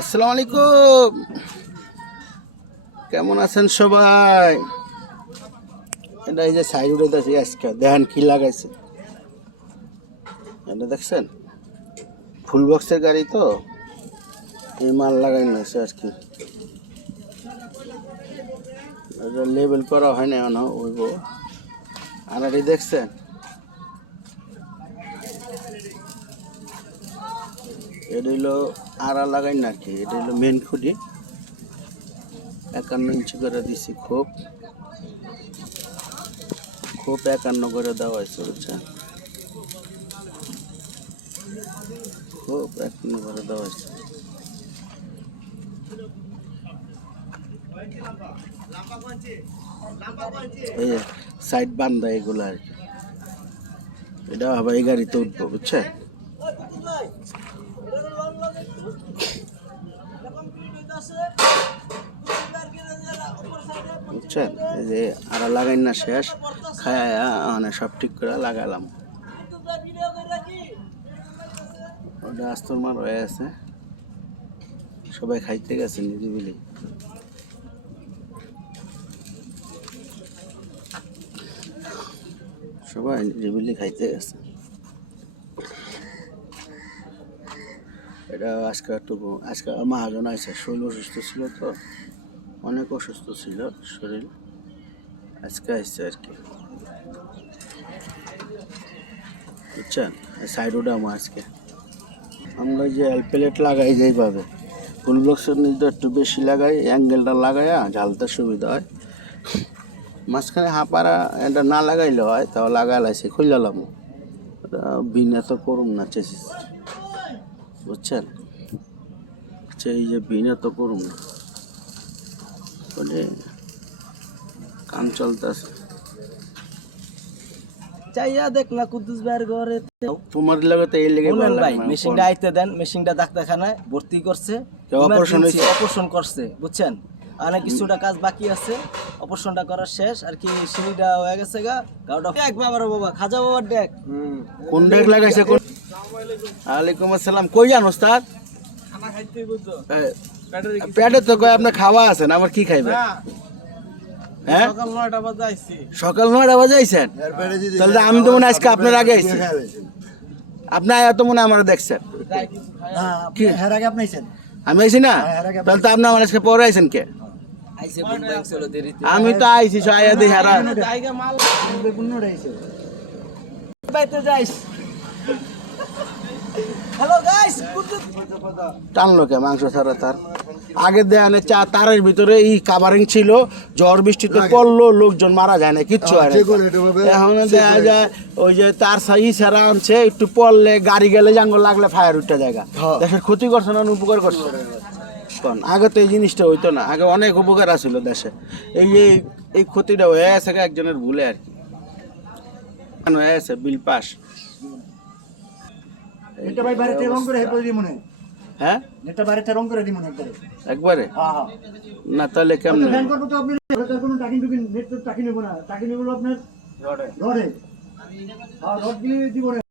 আসসালামু আলাইকুম। কেমন আছেন সবাই? এটা এই যে সাইড উঠে আজকে, দেখেন কি লাগাইছে। এটা দেখছেন? ফুল বক্সের গাড়ি তো? এই মাল লাগাই নিয়েছে আর কি। লেবেল করা হয় না হইব আর দেখছেন? এটা হলো আড়া লাগাই না কি, এটা হলো মেন খুঁটি। একান্ন ইঞ্চি করে দিছি খোপ। খোপ একান্ন করে দেওয়া হয়েছে, বুঝছেন? খোপ একান্ন করে দেওয়া হয়েছে। এই সাইড বান্ধা এগুলো আর কি। এটা আবার এই গাড়িতে উঠবো, বুঝছেন? বুঝছেন? যে আরা লাগাই না শেষ খায়া মানে সব ঠিক করে লাগালাম। ওটা আস্তর মার হয়ে আছে। সবাই খাইতে গেছে নিরিবিলি সবাই নিরিবিলি খাইতে গেছে। এটা আজকে একটু আজকে মহাজন আছে শরীর অসুস্থ ছিল তো, অনেক অসুস্থ ছিল শরীর। আজকে আসছে আর কি। বুঝছেন? সাইড উঠামো আজকে। আমরা যে প্লেট লাগাই যেইভাবে ফুল বক্সের নিচে একটু বেশি লাগাই অ্যাঙ্গেলটা লাগাইয়া ঝালতে সুবিধা হয়। মাঝখানে হাঁপারা এটা না লাগাইলে হয়, তাও লাগাইলাইছে খুললাম। বিনা তো করুন না চেষিস বুঝছেন? আচ্ছা এই যে বিনা তো করুম না। বলে কাম চলতেছে। চাইয়া দেখ না কুদ্দুস ভাইয়ের ঘরে। তোমার লাগে তো এই লেগে বলেন ভাই মেশিনটা আইতে দেন মেশিনটা ডাক্তারখানায় ভর্তি করছে। হয়েছে? অপারেশন করছে বুঝছেন? অনেক কিছুটা কাজ বাকি আছে। অপারেশনটা করার শেষ আর কি সিঁড়িটা হয়ে গেছে গা। গাউটা দেখ বাবার বাবা খাজা বাবার দেখ। কোন ডেক লাগাইছে কোন ওয়ালাইকুম আসসালাম। কই যান ওস্তাদ? পেটে তো কয় আপনার খাওয়া আছে না আবার কি খাইবে হ্যাঁ? সকাল নয়টা বাজে আইছেন? তাহলে আমি তো মনে হয় আজকে আপনার আগে আইছি। আপনি এত মনে আমার দেখছেন। আমি আইছি না? তাহলে তো আপনি আমার আজকে পরে আইছেন কে? আইছে বুক ব্যাংক চলো দেরিতে। আমি তো আইছি আয়া দিই হারা। জায়গা মাল বেগুন উড়াইছে বাইতে যাইস। টানলো কে মাংস ছাড়া তার? আগে দেয়ানে চা তারের ভিতরে এই কাভারিং ছিল ঝড় বৃষ্টিতে পড়ল লোকজন মারা যায় না কিচ্ছু না। এখন দেখা যায় ওই যে তার সাই ছাড়া আনছে একটু পড়লে গাড়ি গেলে জাঙ্গল লাগলে ফায়ার উঠতে জায়গা দেশের ক্ষতি করছে না উপকার করছে? কোন? আগে তো এই জিনিসটা হইতো না আগে অনেক উপকার আছিল দেশে। এই যে এই ক্ষতিটা হয়ে আছে একজনের ভুলে আর কি। হয়ে আছে বিল পাস এটা ভাই বাড়িতে রং করে হেপে দিই মনে হ্যাঁ। এটা বাড়িতে রং করে দিই মনে একবারে। একবারে? হ্যাঁ হ্যাঁ। না তাহলে কেমন? ফ্যান করব তো আপনি তার কোনো টাকি টুকি নেট তো টাকি নেব না। টাকি নেব আপনার রডে। রডে। হ্যাঁ রড দিয়ে দিব